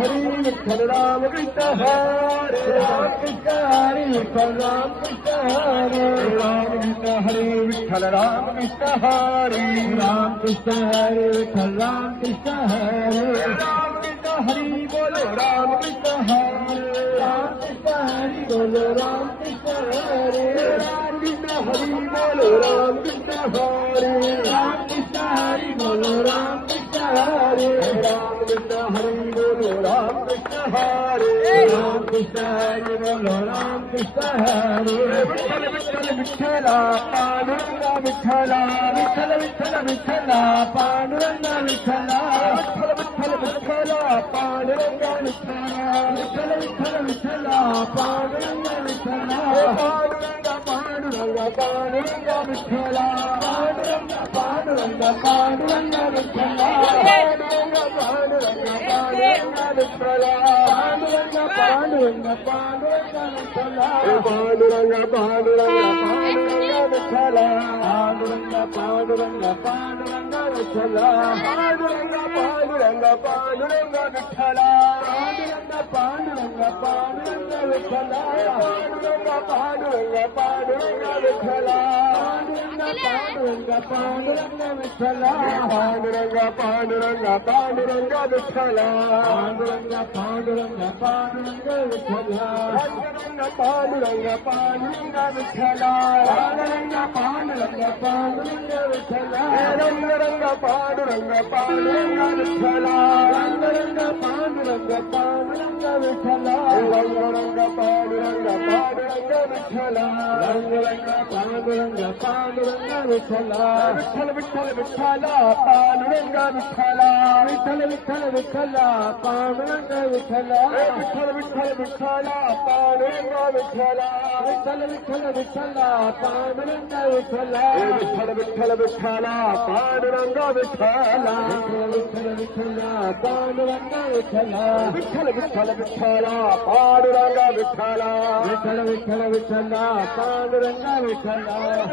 हरी विठ्ठल राम कृष्ण हरे राम कृष्ण हरे विठ्ठल राम कृष्ण हरे राम कृष्ण हरे विठ्ठल राम कृष्ण हरे राम कृष्ण हरे विठ्ठल राम कृष्ण हरे राम कृष्ण हरि बोलो राम कृष्ण हरे राम कृष्ण हरि बोलो राम कृष्ण हरे राम कृष्ण हरि बोलो राम कृष्ण हरे राम कृष्ण हरि बोलो राम कृष्ण हरे राम कृष्ण हरि बोलो राम कृष्ण हरे राम कृष्ण हरि बोलो राम कृष्ण हरे विठ्ठल विठ्ठल विठ्ठला पांडुरंगा विठ्ठला विठ्ठल विठ्ठल विठ्ठला पांडुरंगा विठ्ठला विठ्ठल विठ्ठल विठ्ठला पांडुरंगा विठ्ठला विठ्ठल विठ्ठल विठ्ठला पांडुरंगा विठ्ठला पांडुरंगा पांडुरंगा पांडुरंगा विठ्ठला पांडुरंगा पांडुरंगा पांडुरंगा विठ्ठला पांडुरंगा पांडुरंगा पांडुरंगा विठ्ठला पांडुरंगा पांडुरंगा पांडुरंगा विठ्ठला पांडुरंगा पांडुरंगा पांडुरंगा विठ्ठला पांडुरंगा पांडुरंगा पांडुरंगा विठ्ठला पांडुरंगा पांडुरंगा पांडुरंगा विठ्ठला पांडुरंगा पांडुरंगा पांडुरंगा विठ्ठला पांडुरंगा पांडुरंगा पांडुरंगा विठ्ठला पांडुरंगा पांडुरंगा विठ्ठला पांडुरंगा पांडुरंगा पांडुरंगा विठ्ठला पांडुरंगा पांडुरंगा पांडुरंगा विठ्ठला पांडुरंगा पांडुरंगा विठ्ठला पांडुरंगा पांडुरंगा पांडुरंगा विठ्ठला रंगरंगा पांडुरंगा पांडुरंगा विठ्ठला रंगरंगा पांडुरंगा पांडुरंगा विठ्ठला रंगरंगा पांडुरंगा पांडुरंगा विठ्ठला रंगरंगा पांडुरंगा पांडुरंगा विठ्ठला विठ्ठल विठ्ठल विठ्ठला पांडुरंगा विठ्ठला विठ्ठल विठ्ठल विठ्ठला पांडुरंगा विठ्ठला विठ्ठल विठ्ठल विठ्ठला पांडुरंगा विठ्ठला विठ्ठल विठ्ठल विठ्ठला पांडुरंगा विठ्ठला विठ्ठल विठ्ठल विठ्ठला पांडुरंगा विठ्ठला विठ्ठल विठ्ठल विठ्ठला पांडुरंगा विठ्ठला विठ्ठल विठ्ठल विठ्ठला पांडुरंगा विठ्ठला विठ्ठल विठ्ठल विठ्ठला पांडुरंगा विठ्ठला